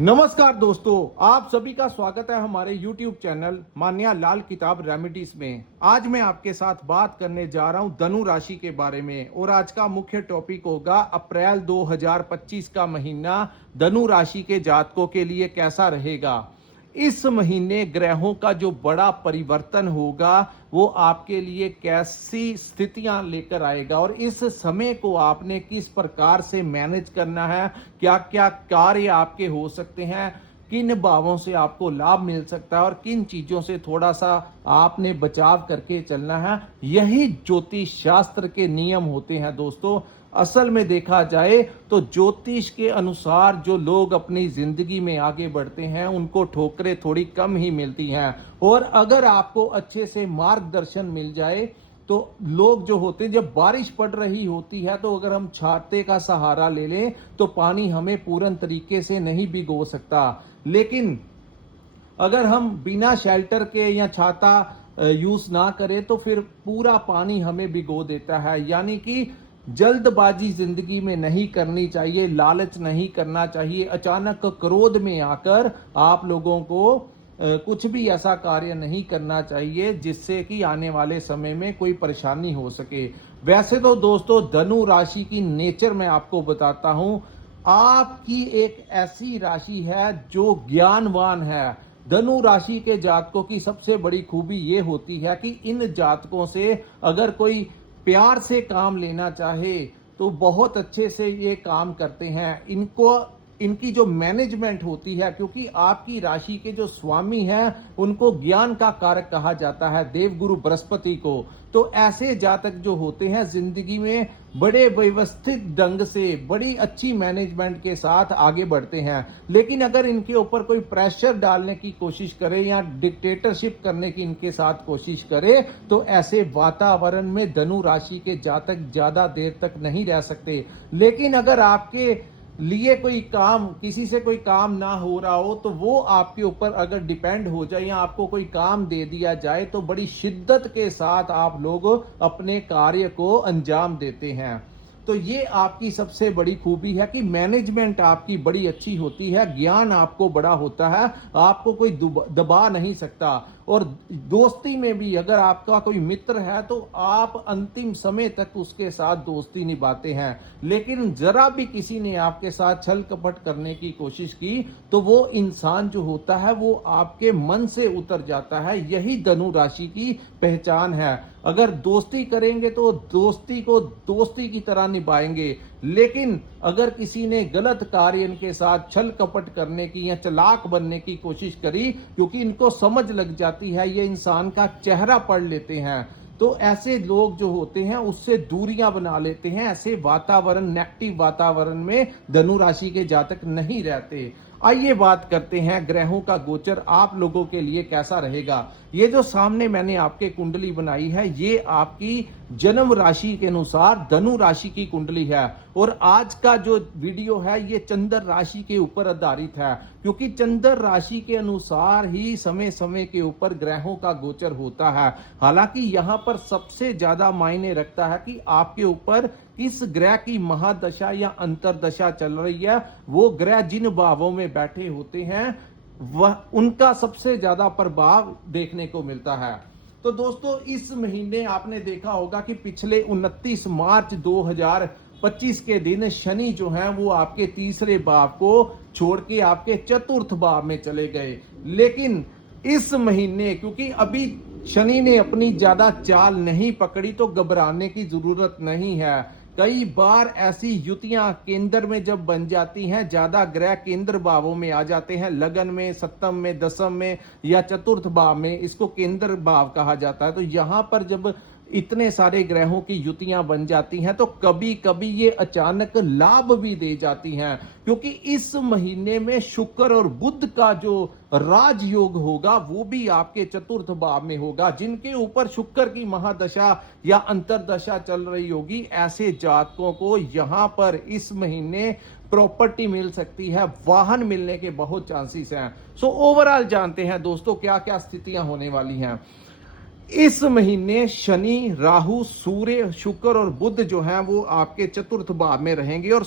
नमस्कार दोस्तों, आप सभी का स्वागत है हमारे YouTube चैनल मान्या लाल किताब रेमेडीज में। आज मैं आपके साथ बात करने जा रहा हूं धनु राशि के बारे में और आज का मुख्य टॉपिक होगा अप्रैल 2025 का महीना धनु राशि के जातकों के लिए कैसा रहेगा। इस महीने ग्रहों का जो बड़ा परिवर्तन होगा वो आपके लिए कैसी स्थितियां लेकर आएगा और इस समय को आपने किस प्रकार से मैनेज करना है, क्या क्या कार्य आपके हो सकते हैं, किन भावों से आपको लाभ मिल सकता है और किन चीजों से थोड़ा सा आपने बचाव करके चलना है। यही ज्योतिष शास्त्र के नियम होते हैं दोस्तों। असल में देखा जाए तो ज्योतिष के अनुसार जो लोग अपनी जिंदगी में आगे बढ़ते हैं उनको ठोकरें थोड़ी कम ही मिलती हैं, और अगर आपको अच्छे से मार्गदर्शन मिल जाए तो लोग जो होते हैं, जब बारिश पड़ रही होती है तो अगर हम छाते का सहारा ले लें तो पानी हमें पूर्ण तरीके से नहीं भिगो सकता, लेकिन अगर हम बिना शेल्टर के या छाता यूज ना करें तो फिर पूरा पानी हमें भिगो देता है। यानी कि जल्दबाजी जिंदगी में नहीं करनी चाहिए, लालच नहीं करना चाहिए। अचानक क्रोध में आकर आप लोगों को कुछ भी ऐसा कार्य नहीं करना चाहिए जिससे कि आने वाले समय में कोई परेशानी हो सके। वैसे तो दोस्तों धनु राशि की नेचर मैं आपको बताता हूं, आपकी एक ऐसी राशि है जो ज्ञानवान है। धनु राशि के जातकों की सबसे बड़ी खूबी ये होती है कि इन जातकों से अगर कोई प्यार से काम लेना चाहे तो बहुत अच्छे से ये काम करते हैं। इनकी जो मैनेजमेंट होती है, क्योंकि आपकी राशि के जो स्वामी हैं उनको ज्ञान का कारक कहा जाता है, देवगुरु बृहस्पति को। तो ऐसे जातक जो होते हैं जिंदगी में बड़े व्यवस्थित ढंग से बड़ी अच्छी मैनेजमेंट के साथ आगे बढ़ते हैं। लेकिन अगर इनके ऊपर कोई प्रेशर डालने की कोशिश करे या डिक्टेटरशिप करने की इनके साथ कोशिश करे तो ऐसे वातावरण में धनु राशि के जातक ज्यादा देर तक नहीं रह सकते। लेकिन अगर आपके लिए कोई काम, किसी से कोई काम ना हो रहा हो तो वो आपके ऊपर अगर डिपेंड हो जाए या आपको कोई काम दे दिया जाए तो बड़ी शिद्दत के साथ आप लोग अपने कार्य को अंजाम देते हैं। तो ये आपकी सबसे बड़ी खूबी है कि मैनेजमेंट आपकी बड़ी अच्छी होती है, ज्ञान आपको बड़ा होता है, आपको कोई दबा नहीं सकता। और दोस्ती में भी अगर आपका कोई मित्र है तो आप अंतिम समय तक उसके साथ दोस्ती निभाते हैं। लेकिन जरा भी किसी ने आपके साथ छल कपट करने की कोशिश की तो वो इंसान जो होता है वो आपके मन से उतर जाता है। यही धनु राशि की पहचान है। अगर दोस्ती करेंगे तो दोस्ती को दोस्ती की तरह निभाएंगे, लेकिन अगर किसी ने गलत कार्य इनके साथ छल कपट करने की या चालाक बनने की कोशिश करी, क्योंकि इनको समझ लग जाती है, ये इंसान का चेहरा पढ़ लेते हैं, तो ऐसे लोग जो होते हैं उससे दूरियां बना लेते हैं। ऐसे वातावरण, नेगेटिव वातावरण में धनु राशि के जातक नहीं रहते। आइए बात करते हैं ग्रहों का गोचर आप लोगों के लिए कैसा रहेगा। ये जो सामने मैंने आपके कुंडली बनाई है ये आपकी जन्म राशि के अनुसार धनु राशि की कुंडली है, और आज का जो वीडियो है ये चंद्र राशि के ऊपर आधारित है, क्योंकि चंद्र राशि के अनुसार ही समय समय के ऊपर ग्रहों का गोचर होता है। हालांकि यहाँ पर सबसे ज्यादा मायने रखता है कि आपके ऊपर किस ग्रह की महादशा या अंतरदशा चल रही है। वो ग्रह जिन भावों में बैठे होते हैं वह उनका सबसे ज्यादा प्रभाव देखने को मिलता है। तो दोस्तों इस महीने आपने देखा होगा कि पिछले 29 मार्च 2025 के दिन शनि जो है वो आपके तीसरे भाव को छोड़ के आपके चतुर्थ भाव में चले गए। लेकिन इस महीने क्योंकि अभी शनि ने अपनी ज्यादा चाल नहीं पकड़ी तो घबराने की जरूरत नहीं है। कई बार ऐसी युतियां केंद्र में जब बन जाती हैं, ज्यादा ग्रह केंद्र भावों में आ जाते हैं, लगन में, सप्तम में, दसम में या चतुर्थ भाव में, इसको केंद्र भाव कहा जाता है। तो यहां पर जब इतने सारे ग्रहों की युतियां बन जाती हैं तो कभी कभी ये अचानक लाभ भी दे जाती हैं, क्योंकि इस महीने में शुक्र और बुध का जो राजयोग होगा वो भी आपके चतुर्थ भाव में होगा। जिनके ऊपर शुक्र की महादशा या अंतरदशा चल रही होगी ऐसे जातकों को यहां पर इस महीने प्रॉपर्टी मिल सकती है, वाहन मिलने के बहुत चांसेस हैं। सो ओवरऑल जानते हैं दोस्तों क्या क्या स्थितियां होने वाली हैं। इस महीने शनि, राहु, सूर्य, शुक्र और बुध जो हैं वो आपके चतुर्थ भाव में रहेंगे, और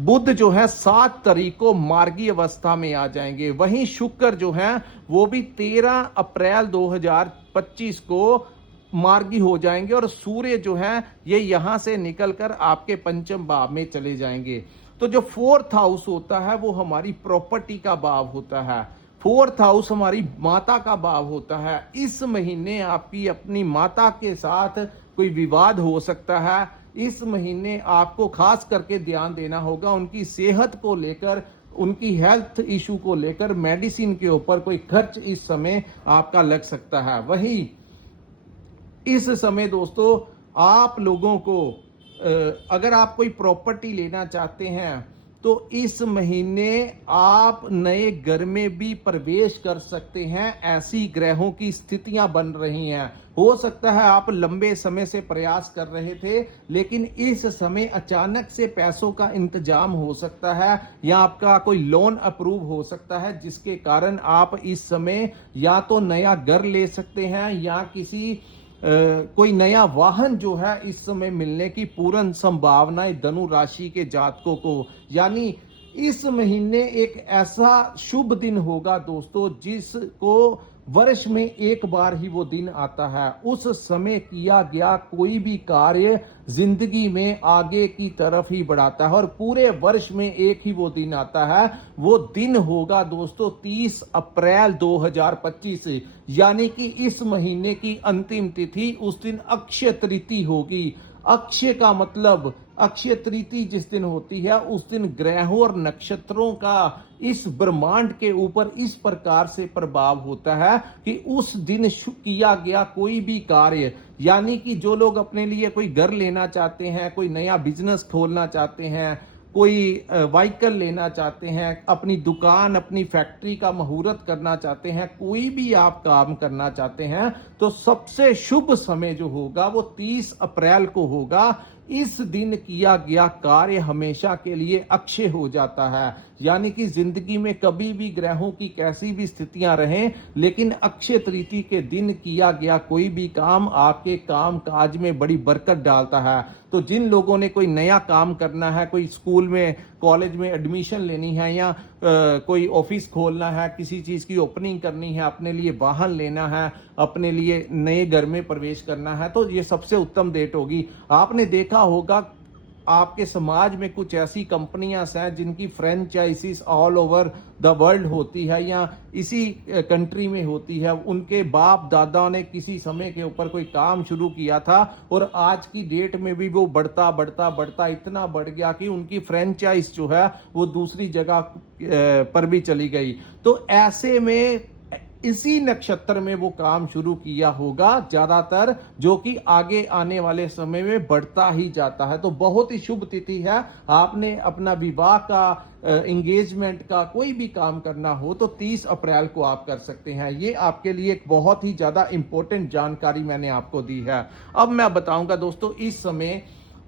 बुध जो है 7 तारीख को मार्गी अवस्था में आ जाएंगे। वहीं शुक्र जो है वो भी 13 अप्रैल 2025 को मार्गी हो जाएंगे और सूर्य जो है ये यहां से निकलकर आपके पंचम भाव में चले जाएंगे। तो जो 4th हाउस होता है वो हमारी प्रॉपर्टी का भाव होता है। 4th हाउस हमारी माता का भाव होता है। इस महीने आपकी अपनी माता के साथ कोई विवाद हो सकता है। इस महीने आपको खास करके ध्यान देना होगा उनकी सेहत को लेकर, उनकी हेल्थ इशू को लेकर, मेडिसिन के ऊपर कोई खर्च इस समय आपका लग सकता है। वहीं इस समय दोस्तों आप लोगों को अगर आप कोई प्रॉपर्टी लेना चाहते हैं तो इस महीने आप नए घर में भी प्रवेश कर सकते हैं। ऐसी ग्रहों की स्थितियां बन रही हैं। हो सकता है आप लंबे समय से प्रयास कर रहे थे लेकिन इस समय अचानक से पैसों का इंतजाम हो सकता है या आपका कोई लोन अप्रूव हो सकता है जिसके कारण आप इस समय या तो नया घर ले सकते हैं या किसी कोई नया वाहन जो है इस समय मिलने की पूर्ण संभावनाएं धनु राशि के जातकों को, यानी इस महीने एक ऐसा शुभ दिन होगा दोस्तों जिसको वर्ष में एक बार ही वो दिन आता है। उस समय किया गया कोई भी कार्य जिंदगी में आगे की तरफ ही बढ़ाता है और पूरे वर्ष में एक ही वो दिन आता है। वो दिन होगा दोस्तों 30 अप्रैल 2025, यानी कि इस महीने की अंतिम तिथि उस दिन अक्षय तृतीया होगी। अक्षय का मतलब अक्षय तृतीया जिस दिन होती है उस दिन ग्रहों और नक्षत्रों का इस ब्रह्मांड के ऊपर इस प्रकार से प्रभाव होता है कि उस दिन किया गया कोई भी कार्य, यानी कि जो लोग अपने लिए कोई घर लेना चाहते हैं, कोई नया बिजनेस खोलना चाहते हैं, कोई व्हीकल लेना चाहते हैं, अपनी दुकान अपनी फैक्ट्री का मुहूर्त करना चाहते हैं, कोई भी आप काम करना चाहते हैं तो सबसे शुभ समय जो होगा वो 30 अप्रैल को होगा। इस दिन किया गया कार्य हमेशा के लिए अक्षय हो जाता है, यानी कि जिंदगी में कभी भी ग्रहों की कैसी भी स्थितियां रहें लेकिन अक्षय तृतीया के दिन किया गया कोई भी काम आपके काम काज में बड़ी बरकत डालता है। तो जिन लोगों ने कोई नया काम करना है, कोई स्कूल में कॉलेज में एडमिशन लेनी है या कोई ऑफिस खोलना है, किसी चीज की ओपनिंग करनी है, अपने लिए वाहन लेना है, अपने लिए नए घर में प्रवेश करना है, तो ये सबसे उत्तम डेट होगी। आपने देखा होगा आपके समाज में कुछ ऐसी कंपनियां हैं जिनकी franchises all over the world होती है या इसी कंट्री में होती है। उनके बाप दादा ने किसी समय के ऊपर कोई काम शुरू किया था और आज की डेट में भी वो बढ़ता बढ़ता बढ़ता इतना बढ़ गया कि उनकी फ्रेंचाइज जो है वो दूसरी जगह पर भी चली गई। तो ऐसे में इसी नक्षत्र में वो काम शुरू किया होगा ज्यादातर, जो कि आगे आने वाले समय में बढ़ता ही जाता है। तो बहुत ही शुभ तिथि है। आपने अपना विवाह का एंगेजमेंट का कोई भी काम करना हो तो 30 अप्रैल को आप कर सकते हैं। ये आपके लिए एक बहुत ही ज्यादा इंपॉर्टेंट जानकारी मैंने आपको दी है। अब मैं बताऊंगा दोस्तों, इस समय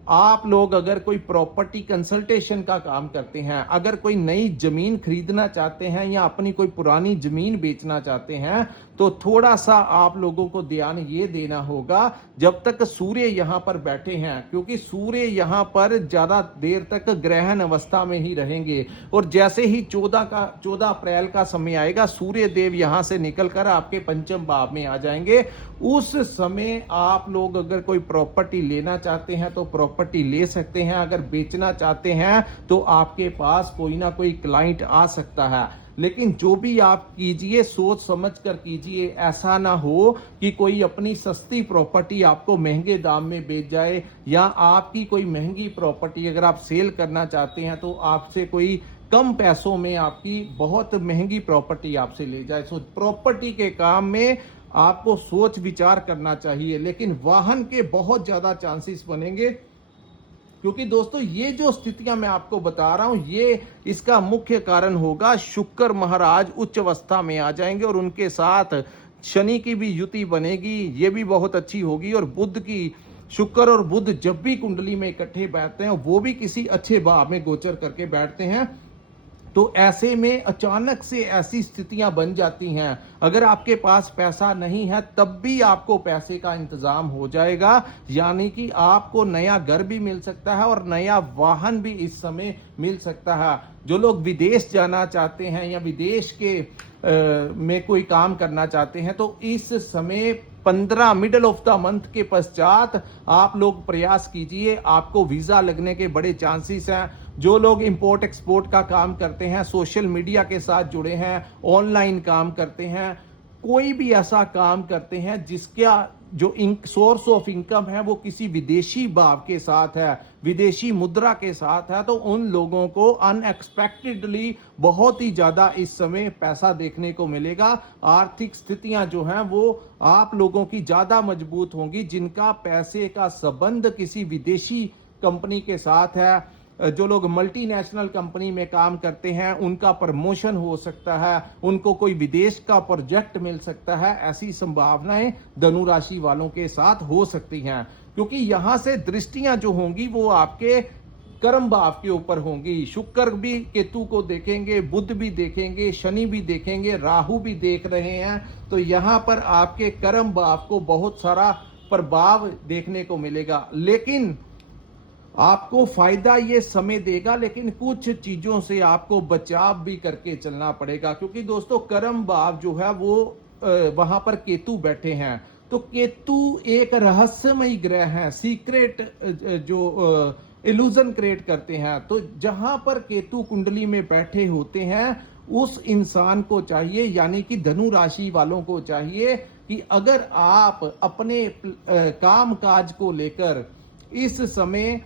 आप लोग अगर कोई प्रॉपर्टी कंसल्टेशन का काम करते हैं, अगर कोई नई जमीन खरीदना चाहते हैं या अपनी कोई पुरानी जमीन बेचना चाहते हैं तो थोड़ा सा आप लोगों को ध्यान ये देना होगा जब तक सूर्य यहां पर बैठे हैं, क्योंकि सूर्य यहां पर ज्यादा देर तक ग्रहण अवस्था में ही रहेंगे और जैसे ही 14 अप्रैल का समय आएगा सूर्य देव यहां से निकलकर आपके पंचम भाव में आ जाएंगे। उस समय आप लोग अगर कोई प्रॉपर्टी लेना चाहते हैं तो प्रॉपर्टी ले सकते हैं, अगर बेचना चाहते हैं तो आपके पास कोई ना कोई क्लाइंट आ सकता है। लेकिन जो भी आप कीजिए सोच समझ कर कीजिए, ऐसा ना हो कि कोई अपनी सस्ती प्रॉपर्टी आपको महंगे दाम में बेच जाए या आपकी कोई महंगी प्रॉपर्टी अगर आप सेल करना चाहते हैं तो आपसे कोई कम पैसों में आपकी बहुत महंगी प्रॉपर्टी आपसे ले जाए। सो प्रॉपर्टी के काम में आपको सोच विचार करना चाहिए, लेकिन वाहन के बहुत ज्यादा चांसेस बनेंगे, क्योंकि दोस्तों ये जो स्थितियां मैं आपको बता रहा हूं ये इसका मुख्य कारण होगा शुक्र महाराज उच्च अवस्था में आ जाएंगे और उनके साथ शनि की भी युति बनेगी, ये भी बहुत अच्छी होगी। और बुध की, शुक्र और बुध जब भी कुंडली में इकट्ठे बैठते हैं वो भी किसी अच्छे भाव में गोचर करके बैठते हैं तो ऐसे में अचानक से ऐसी स्थितियां बन जाती हैं, अगर आपके पास पैसा नहीं है तब भी आपको पैसे का इंतजाम हो जाएगा, यानी कि आपको नया घर भी मिल सकता है और नया वाहन भी इस समय मिल सकता है। जो लोग विदेश जाना चाहते हैं या विदेश के में कोई काम करना चाहते हैं तो इस समय 15 मिडल ऑफ द मंथ के पश्चात आप लोग प्रयास कीजिए, आपको वीजा लगने के बड़े चांसेस हैं। जो लोग इंपोर्ट एक्सपोर्ट का काम करते हैं, सोशल मीडिया के साथ जुड़े हैं, ऑनलाइन काम करते हैं, कोई भी ऐसा काम करते हैं जिसका जो सोर्स ऑफ इनकम है वो किसी विदेशी भाव के साथ है, विदेशी मुद्रा के साथ है, तो उन लोगों को अनएक्सपेक्टेडली बहुत ही ज्यादा इस समय पैसा देखने को मिलेगा। आर्थिक स्थितियां जो हैं वो आप लोगों की ज्यादा मजबूत होंगी जिनका पैसे का संबंध किसी विदेशी कंपनी के साथ है। जो लोग मल्टीनेशनल कंपनी में काम करते हैं उनका प्रमोशन हो सकता है, उनको कोई विदेश का प्रोजेक्ट मिल सकता है, ऐसी संभावनाएं धनु राशि वालों के साथ हो सकती हैं। क्योंकि यहां से दृष्टियां जो होंगी वो आपके कर्म भाव के ऊपर होंगी। शुक्र भी केतु को देखेंगे, बुध भी देखेंगे, शनि भी देखेंगे, राहु भी देख रहे हैं, तो यहां पर आपके कर्म भाव को बहुत सारा प्रभाव देखने को मिलेगा। लेकिन आपको फायदा ये समय देगा, लेकिन कुछ चीजों से आपको बचाव भी करके चलना पड़ेगा। क्योंकि दोस्तों कर्म भाव जो है वो वहां पर केतु बैठे हैं, तो केतु एक रहस्यमय ग्रह है, सीक्रेट जो इल्यूजन क्रिएट करते हैं। तो जहां पर केतु कुंडली में बैठे होते हैं उस इंसान को चाहिए, यानी कि धनु राशि वालों को चाहिए कि अगर आप अपने काम काज को लेकर इस समय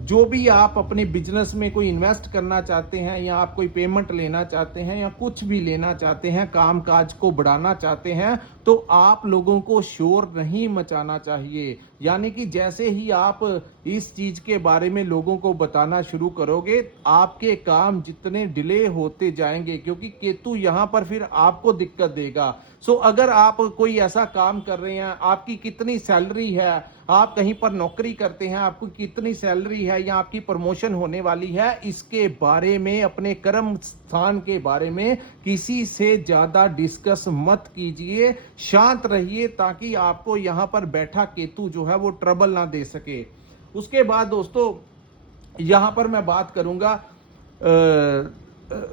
जो भी आप अपने बिजनेस में कोई इन्वेस्ट करना चाहते हैं या आप कोई पेमेंट लेना चाहते हैं या कुछ भी लेना चाहते हैं, काम काज को बढ़ाना चाहते हैं, तो आप लोगों को शोर नहीं मचाना चाहिए। यानी कि जैसे ही आप इस चीज के बारे में लोगों को बताना शुरू करोगे आपके काम जितने डिले होते जाएंगे, क्योंकि केतु यहां पर फिर आपको दिक्कत देगा। सो अगर आप कोई ऐसा काम कर रहे हैं, आपकी कितनी सैलरी है, आप कहीं पर नौकरी करते हैं, आपको कितनी सैलरी है या आपकी प्रमोशन होने वाली है, इसके बारे में, अपने कर्म स्थान के बारे में किसी से ज्यादा डिस्कस मत कीजिए, शांत रहिए, ताकि आपको यहां पर बैठा केतु जो है वो ट्रबल ना दे सके। उसके बाद दोस्तों यहां पर मैं बात करूंगा,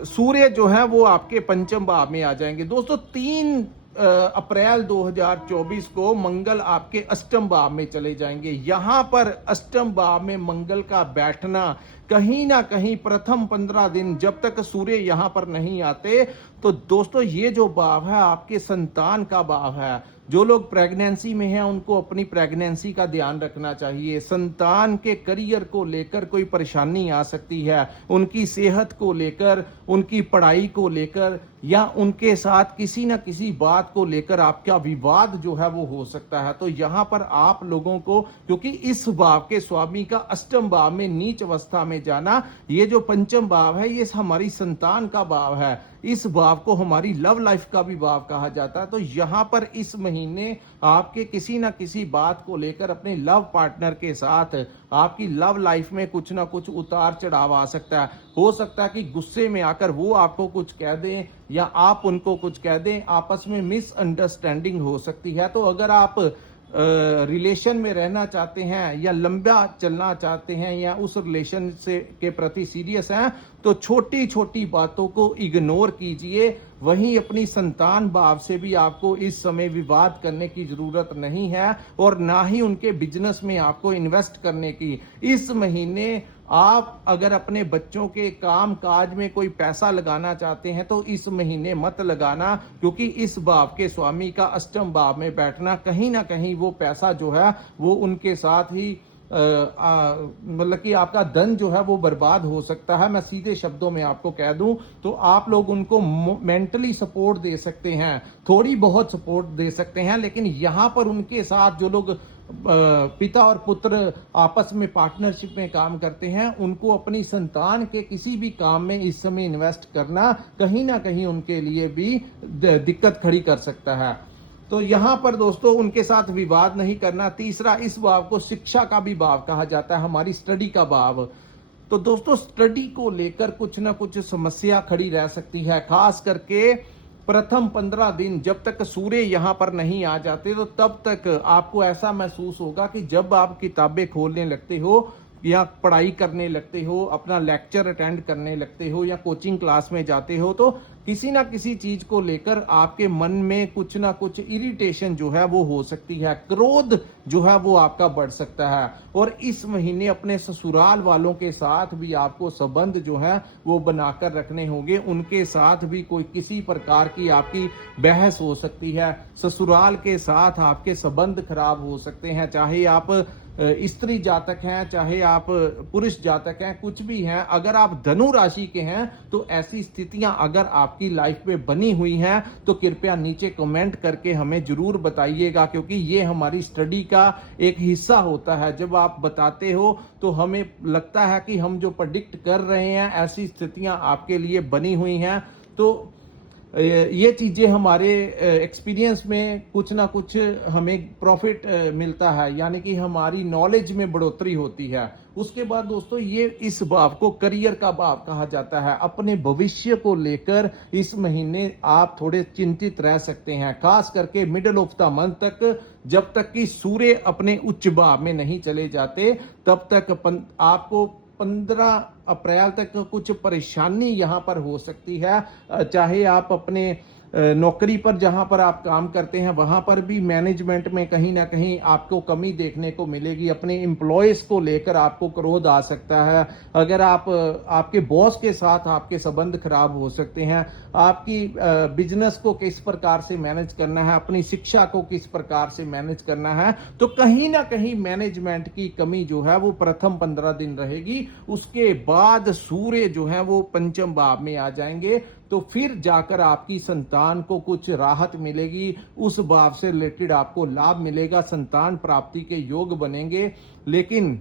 सूर्य जो है वो आपके पंचम भाव में आ जाएंगे। दोस्तों 3 अप्रैल 2024 को मंगल आपके अष्टम भाव में चले जाएंगे। यहां पर अष्टम भाव में मंगल का बैठना कहीं ना कहीं प्रथम 15 दिन जब तक सूर्य यहां पर नहीं आते, तो दोस्तों ये जो भाव है आपके संतान का भाव है। जो लोग प्रेगनेंसी में हैं उनको अपनी प्रेगनेंसी का ध्यान रखना चाहिए। संतान के करियर को लेकर कोई परेशानी आ सकती है, उनकी सेहत को लेकर, उनकी पढ़ाई को लेकर, या उनके साथ किसी न किसी बात को लेकर आपका विवाद जो है वो हो सकता है। तो यहां पर आप लोगों को, क्योंकि इस भाव के स्वामी का अष्टम भाव में नीच अवस्था में जाना, ये जो पंचम भाव है ये हमारी संतान का भाव है, इस भाव को हमारी लव लाइफ का भी भाव कहा जाता है। तो यहां पर इस महीने आपके किसी ना किसी बात को लेकर अपने लव पार्टनर के साथ आपकी लव लाइफ में कुछ ना कुछ उतार चढ़ाव आ सकता है। हो सकता है कि गुस्से में आकर वो आपको कुछ कह दें या आप उनको कुछ कह दें, आपस में मिसअंडरस्टैंडिंग हो सकती है। तो अगर आप रिलेशन में रहना चाहते हैं या लंबा चलना चाहते हैं या उस रिलेशन से के प्रति सीरियस हैं, तो छोटी छोटी बातों को इग्नोर कीजिए। वहीं अपनी संतान भाव से भी आपको इस समय विवाद करने की जरूरत नहीं है और ना ही उनके बिजनेस में आपको इन्वेस्ट करने की। इस महीने आप अगर अपने बच्चों के काम काज में कोई पैसा लगाना चाहते हैं तो इस महीने मत लगाना, क्योंकि इस भाव के स्वामी का अष्टम भाव में बैठना कहीं ना कहीं वो पैसा जो है वो उनके साथ ही मतलब कि आपका धन जो है वो बर्बाद हो सकता है। मैं सीधे शब्दों में आपको कह दूं तो आप लोग उनको मेंटली सपोर्ट दे सकते हैं, थोड़ी बहुत सपोर्ट दे सकते हैं, लेकिन यहां पर उनके साथ जो लोग पिता और पुत्र आपस में पार्टनरशिप में काम करते हैं, उनको अपनी संतान के किसी भी काम में इस समय इन्वेस्ट करना कहीं ना कहीं उनके लिए भी दिक्कत खड़ी कर सकता है। तो यहां पर दोस्तों उनके साथ विवाद नहीं करना। तीसरा, इस भाव को शिक्षा का भी भाव कहा जाता है, हमारी स्टडी का भाव। तो दोस्तों स्टडी को लेकर कुछ ना कुछ समस्या खड़ी रह सकती है, खास करके प्रथम 15 दिन जब तक सूर्य यहाँ पर नहीं आ जाते तो तब तक आपको ऐसा महसूस होगा कि जब आप किताबें खोलने लगते हो या पढ़ाई करने लगते हो, अपना लेक्चर अटेंड करने लगते हो या कोचिंग क्लास में जाते हो, तो किसी ना किसी चीज को लेकर आपके मन में कुछ ना कुछ इरिटेशन जो है वो हो सकती है, क्रोध जो है वो आपका बढ़ सकता है। और इस महीने अपने ससुराल वालों के साथ भी आपको संबंध जो है वो बनाकर रखने होंगे, उनके साथ भी कोई किसी प्रकार की आपकी बहस हो सकती है, ससुराल के साथ आपके संबंध खराब हो सकते हैं, चाहे आप स्त्री जातक हैं चाहे आप पुरुष जातक हैं, कुछ भी हैं। अगर आप धनु राशि के हैं तो ऐसी स्थितियां अगर आपकी लाइफ में बनी हुई हैं तो कृपया नीचे कमेंट करके हमें जरूर बताइएगा, क्योंकि ये हमारी स्टडी का एक हिस्सा होता है। जब आप बताते हो तो हमें लगता है कि हम जो प्रेडिक्ट कर रहे हैं ऐसी स्थितियां आपके लिए बनी हुई हैं, तो ये चीजें हमारे एक्सपीरियंस में कुछ ना कुछ हमें प्रॉफिट मिलता है, यानी कि हमारी नॉलेज में बढ़ोतरी होती है। उसके बाद दोस्तों ये इस भाव को करियर का भाव कहा जाता है। अपने भविष्य को लेकर इस महीने आप थोड़े चिंतित रह सकते हैं, खास करके मिडल ऑफ द मंथ तक, जब तक कि सूर्य अपने उच्च भाव में नहीं चले जाते तब तक आपको 15 अप्रैल तक कुछ परेशानी यहां पर हो सकती है। चाहे आप अपने नौकरी पर जहां पर आप काम करते हैं वहां पर भी मैनेजमेंट में कहीं ना कहीं आपको कमी देखने को मिलेगी, अपने एम्प्लॉयज को लेकर आपको क्रोध आ सकता है। अगर आपके बॉस के साथ आपके संबंध खराब हो सकते हैं, आपकी बिजनेस को किस प्रकार से मैनेज करना है, अपनी शिक्षा को किस प्रकार से मैनेज करना है, तो कहीं ना कहीं मैनेजमेंट की कमी जो है वो प्रथम 15 दिन रहेगी। उसके बाद सूर्य जो है वो पंचम भाव में आ जाएंगे, तो फिर जाकर आपकी संतान को कुछ राहत मिलेगी, उस भाव से रिलेटेड आपको लाभ मिलेगा, संतान प्राप्ति के योग बनेंगे। लेकिन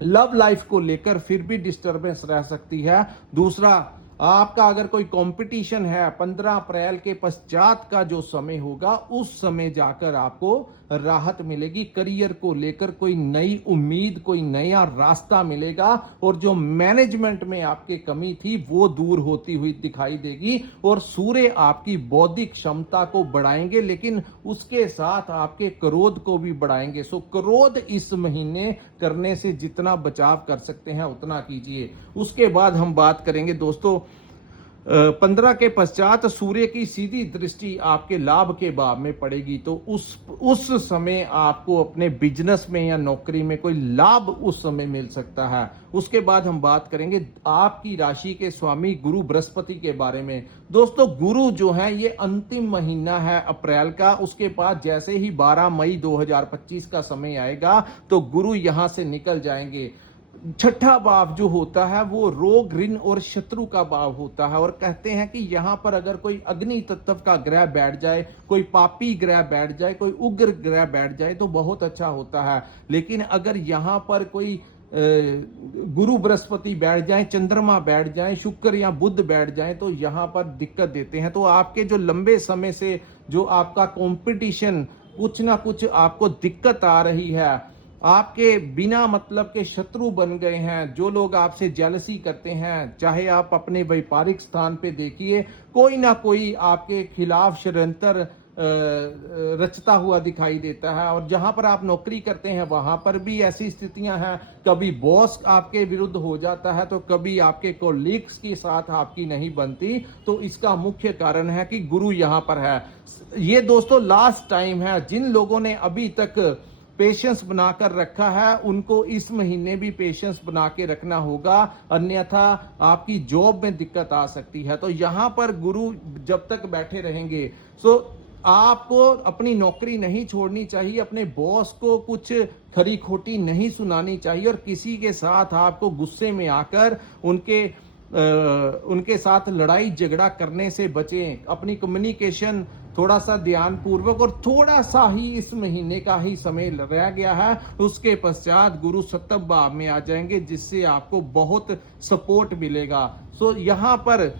लव लाइफ को लेकर फिर भी डिस्टरबेंस रह सकती है। दूसरा, आपका अगर कोई कंपटीशन है 15 अप्रैल के पश्चात का जो समय होगा उस समय जाकर आपको राहत मिलेगी, करियर को लेकर कोई नई उम्मीद, कोई नया रास्ता मिलेगा, और जो मैनेजमेंट में आपकी कमी थी वो दूर होती हुई दिखाई देगी। और सूर्य आपकी बौद्धिक क्षमता को बढ़ाएंगे, लेकिन उसके साथ आपके क्रोध को भी बढ़ाएंगे। सो क्रोध इस महीने करने से जितना बचाव कर सकते हैं उतना कीजिए। उसके बाद हम बात करेंगे दोस्तों 15 के पश्चात सूर्य की सीधी दृष्टि आपके लाभ के भाव में पड़ेगी, तो उस समय आपको अपने बिजनेस में या नौकरी में कोई लाभ उस समय मिल सकता है। उसके बाद हम बात करेंगे आपकी राशि के स्वामी गुरु बृहस्पति के बारे में। दोस्तों गुरु जो है ये अंतिम महीना है अप्रैल का, उसके बाद जैसे ही 12 मई 2025 का समय आएगा तो गुरु यहां से निकल जाएंगे। छठा भाव जो होता है वो रोग, ऋण और शत्रु का भाव होता है, और कहते हैं कि यहाँ पर अगर कोई अग्नि तत्व का ग्रह बैठ जाए, कोई पापी ग्रह बैठ जाए, कोई उग्र ग्रह बैठ जाए तो बहुत अच्छा होता है। लेकिन अगर यहाँ पर कोई गुरु बृहस्पति बैठ जाए, चंद्रमा बैठ जाए, शुक्र या बुध बैठ जाए तो यहाँ पर दिक्कत देते हैं। तो आपके जो लंबे समय से जो आपका कंपटीशन, कुछ ना कुछ आपको दिक्कत आ रही है, आपके बिना मतलब के शत्रु बन गए हैं, जो लोग आपसे जेलसी करते हैं, चाहे आप अपने व्यापारिक स्थान पे देखिए, कोई ना कोई आपके खिलाफ षड्यंत्र रचता हुआ दिखाई देता है। और जहां पर आप नौकरी करते हैं वहां पर भी ऐसी स्थितियां हैं, कभी बॉस आपके विरुद्ध हो जाता है तो कभी आपके कोलीग्स के साथ आपकी नहीं बनती। तो इसका मुख्य कारण है कि गुरु यहां पर है। ये दोस्तों लास्ट टाइम है, जिन लोगों ने अभी तक पेशेंस बनाकर रखा है उनको इस महीने भी पेशेंस बना के रखना होगा, अन्यथा आपकी जॉब में दिक्कत आ सकती है। तो यहां पर गुरु जब तक बैठे रहेंगे, सो आपको अपनी नौकरी नहीं छोड़नी चाहिए, अपने बॉस को कुछ खरी खोटी नहीं सुनानी चाहिए, और किसी के साथ आपको गुस्से में आकर उनके साथ लड़ाई झगड़ा करने से बचें। अपनी कम्युनिकेशन थोड़ा सा ध्यान पूर्वक, और थोड़ा सा ही इस महीने का ही समय रह गया है, उसके पश्चात गुरु सप्तम भाव में आ जाएंगे, जिससे आपको बहुत सपोर्ट मिलेगा। सो यहाँ पर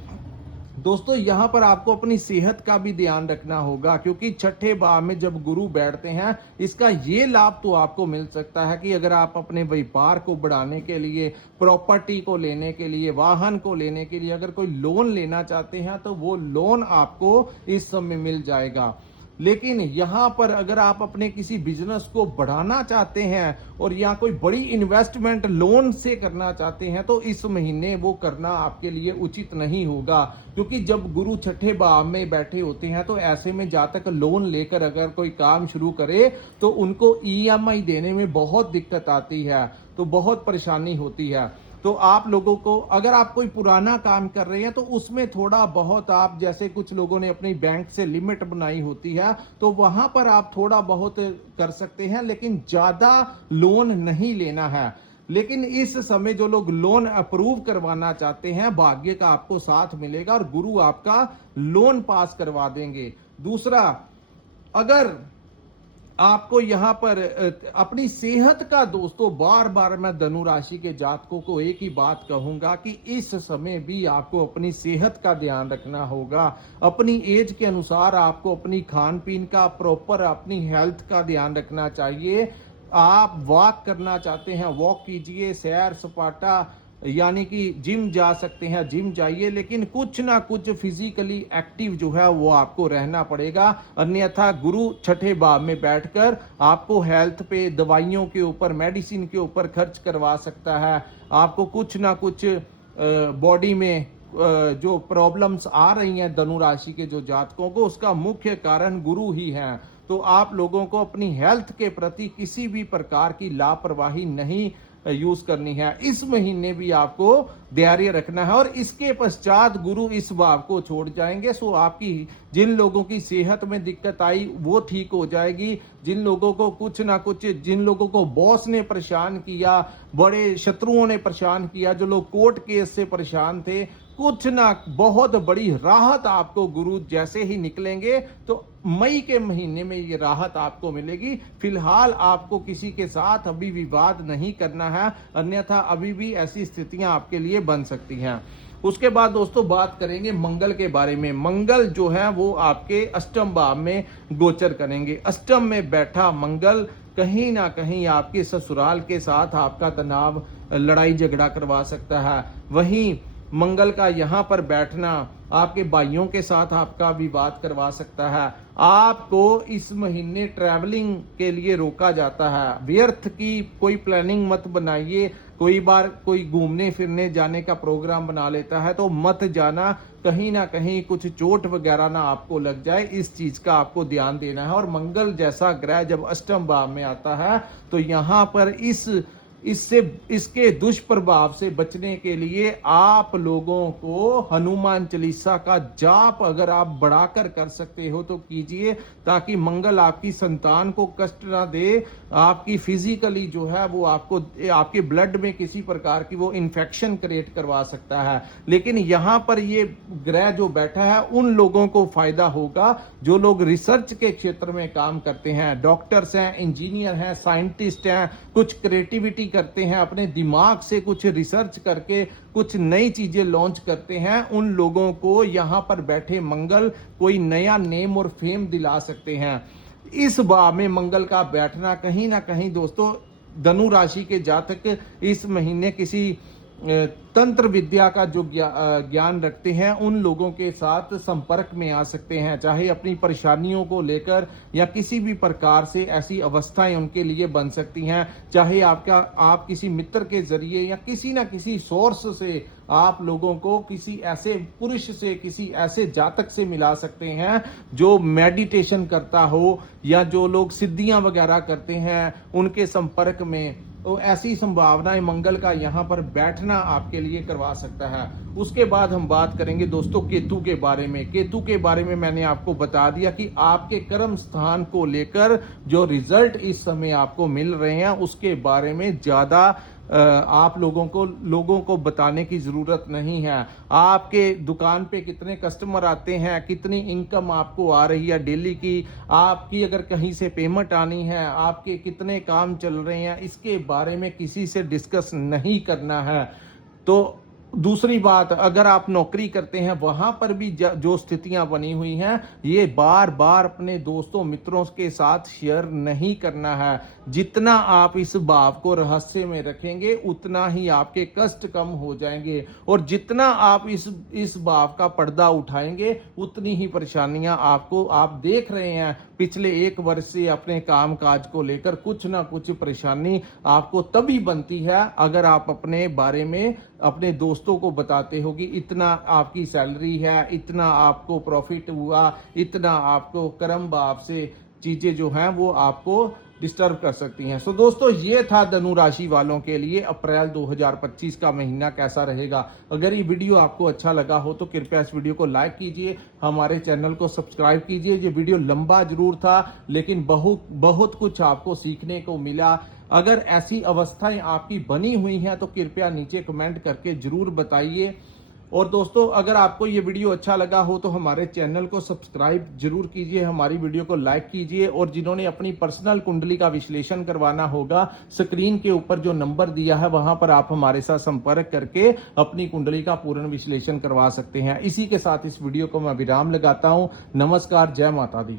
दोस्तों यहाँ पर आपको अपनी सेहत का भी ध्यान रखना होगा, क्योंकि छठे भाव में जब गुरु बैठते हैं इसका ये लाभ तो आपको मिल सकता है कि अगर आप अपने व्यापार को बढ़ाने के लिए, प्रॉपर्टी को लेने के लिए, वाहन को लेने के लिए अगर कोई लोन लेना चाहते हैं तो वो लोन आपको इस समय मिल जाएगा। लेकिन यहाँ पर अगर आप अपने किसी बिजनेस को बढ़ाना चाहते हैं और या कोई बड़ी इन्वेस्टमेंट लोन से करना चाहते हैं तो इस महीने वो करना आपके लिए उचित नहीं होगा, क्योंकि जब गुरु छठे भाव में बैठे होते हैं तो ऐसे में जातक लोन लेकर अगर कोई काम शुरू करे तो उनको EMI देने में बहुत दिक्कत आती है, तो बहुत परेशानी होती है। तो आप लोगों को अगर आप कोई पुराना काम कर रहे हैं तो उसमें थोड़ा बहुत आप, जैसे कुछ लोगों ने अपनी बैंक से लिमिट बनाई होती है तो वहां पर आप थोड़ा बहुत कर सकते हैं, लेकिन ज्यादा लोन नहीं लेना है। लेकिन इस समय जो लोग लोन अप्रूव करवाना चाहते हैं, भाग्य का आपको साथ मिलेगा और गुरु आपका लोन पास करवा देंगे। दूसरा, अगर आपको यहाँ पर अपनी सेहत का, दोस्तों बार बार मैं धनु राशि के जातकों को एक ही बात कहूंगा कि इस समय भी आपको अपनी सेहत का ध्यान रखना होगा। अपनी एज के अनुसार आपको अपनी खान पीन का, प्रॉपर अपनी हेल्थ का ध्यान रखना चाहिए। आप वॉक करना चाहते हैं, वॉक कीजिए, सैर सपाटा, यानी कि जिम जा सकते हैं, जिम जाइए, लेकिन कुछ ना कुछ फिजिकली एक्टिव जो है वो आपको रहना पड़ेगा। अन्यथा गुरु छठे भाव में बैठकर आपको हेल्थ पे, दवाइयों के ऊपर, मेडिसिन के ऊपर खर्च करवा सकता है। आपको कुछ ना कुछ बॉडी में जो प्रॉब्लम्स आ रही हैं धनु राशि के जो जातकों को, उसका मुख्य कारण गुरु ही है। तो आप लोगों को अपनी हेल्थ के प्रति किसी भी प्रकार की लापरवाही नहीं यूज करनी है। इस महीने भी आपको धैर्य रखना है और इसके पश्चात गुरु इस भाव को छोड़ जाएंगे। सो आपकी जिन लोगों की सेहत में दिक्कत आई वो ठीक हो जाएगी। जिन लोगों को कुछ ना कुछ, जिन लोगों को बॉस ने परेशान किया, बड़े शत्रुओं ने परेशान किया, जो लोग कोर्ट केस से परेशान थे, कुछ ना बहुत बड़ी राहत आपको गुरु जैसे ही निकलेंगे तो मई के महीने में ये राहत आपको मिलेगी। फिलहाल आपको किसी के साथ अभी विवाद नहीं करना है, अन्यथा अभी भी ऐसी स्थितियां आपके लिए बन सकती हैं। उसके बाद दोस्तों बात करेंगे मंगल के बारे में। मंगल जो है वो आपके अष्टम भाव में गोचर करेंगे। अष्टम में बैठा मंगल कहीं ना कहीं आपके ससुराल के साथ आपका तनाव, लड़ाई झगड़ा करवा सकता है। वहीं मंगल का यहाँ पर बैठना आपके भाइयों के साथ आपका विवाद करवा सकता है। आपको इस महीने ट्रैवलिंग के लिए रोका जाता है। व्यर्थ की कोई प्लानिंग मत बनाइए। कोई बार कोई घूमने फिरने जाने का प्रोग्राम बना लेता है तो मत जाना, कहीं ना कहीं कुछ चोट वगैरह ना आपको लग जाए, इस चीज का आपको ध्यान देना है। और मंगल जैसा ग्रह जब अष्टम भाव में आता है तो यहाँ पर इसके दुष्प्रभाव से बचने के लिए आप लोगों को हनुमान चालीसा का जाप अगर आप बढ़ाकर कर सकते हो तो कीजिए, ताकि मंगल आपकी संतान को कष्ट ना दे। आपकी फिजिकली जो है वो आपको, आपके ब्लड में किसी प्रकार की वो इन्फेक्शन क्रिएट करवा सकता है। लेकिन यहाँ पर ये ग्रह जो बैठा है उन लोगों को फायदा होगा जो लोग रिसर्च के क्षेत्र में काम करते हैं, डॉक्टर्स हैं, इंजीनियर हैं, साइंटिस्ट हैं, कुछ क्रिएटिविटी करते हैं, अपने दिमाग से कुछ रिसर्च करके कुछ नई चीजें लॉन्च करते हैं। उन लोगों को यहाँ पर बैठे मंगल कोई नया नेम और फेम दिला सकते हैं। इस भाव में मंगल का बैठना कहीं ना कहीं दोस्तों धनु राशि के जातक इस महीने किसी तंत्र विद्या का जो ज्ञान रखते हैं उन लोगों के साथ संपर्क में आ सकते हैं, चाहे अपनी परेशानियों को लेकर या किसी भी प्रकार से ऐसी अवस्थाएं उनके लिए बन सकती हैं। चाहे आप किसी मित्र के जरिए या किसी ना किसी सोर्स से आप लोगों को किसी ऐसे पुरुष से, किसी ऐसे जातक से मिला सकते हैं जो मेडिटेशन करता हो या जो लोग सिद्धियां वगैरह करते हैं, उनके संपर्क में। तो ऐसी संभावनाएं मंगल का यहाँ पर बैठना आपके लिए करवा सकता है। उसके बाद हम बात करेंगे दोस्तों केतु के बारे में। केतु के बारे में मैंने आपको बता दिया कि आपके कर्म स्थान को लेकर जो रिजल्ट इस समय आपको मिल रहे हैं उसके बारे में ज्यादा आप लोगों को बताने की जरूरत नहीं है। आपके दुकान पे कितने कस्टमर आते हैं, कितनी इनकम आपको आ रही है डेली की, आपकी अगर कहीं से पेमेंट आनी है, आपके कितने काम चल रहे हैं, इसके बारे में किसी से डिस्कस नहीं करना है। तो दूसरी बात, अगर आप नौकरी करते हैं वहां पर भी जो स्थितियां बनी हुई हैं, ये बार बार अपने दोस्तों मित्रों के साथ शेयर नहीं करना है। जितना आप इस भाव को रहस्य में रखेंगे उतना ही आपके कष्ट कम हो जाएंगे, और जितना आप इस भाव का पर्दा उठाएंगे उतनी ही परेशानियां आप देख रहे हैं पिछले 1 वर्ष से अपने काम काज को लेकर कुछ ना कुछ परेशानी आपको तभी बनती है अगर आप अपने बारे में अपने दोस्तों को बताते हो कि इतना आपकी सैलरी है, इतना आपको प्रॉफिट हुआ, इतना आपको कर्म भाव से चीजें जो हैं वो आपको डिस्टर्ब कर सकती हैं। सो दोस्तों, ये था धनु राशि वालों के लिए अप्रैल 2025 का महीना कैसा रहेगा। अगर ये वीडियो आपको अच्छा लगा हो तो कृपया इस वीडियो को लाइक कीजिए, हमारे चैनल को सब्सक्राइब कीजिए। ये वीडियो लंबा जरूर था लेकिन बहुत कुछ आपको सीखने को मिला। अगर ऐसी अवस्थाएं आपकी बनी हुई हैं तो कृपया नीचे कमेंट करके जरूर बताइए। और दोस्तों, अगर आपको ये वीडियो अच्छा लगा हो तो हमारे चैनल को सब्सक्राइब जरूर कीजिए, हमारी वीडियो को लाइक कीजिए, और जिन्होंने अपनी पर्सनल कुंडली का विश्लेषण करवाना होगा, स्क्रीन के ऊपर जो नंबर दिया है वहां पर आप हमारे साथ संपर्क करके अपनी कुंडली का पूर्ण विश्लेषण करवा सकते हैं। इसी के साथ इस वीडियो को मैं विराम लगाता हूं। नमस्कार, जय माता दी।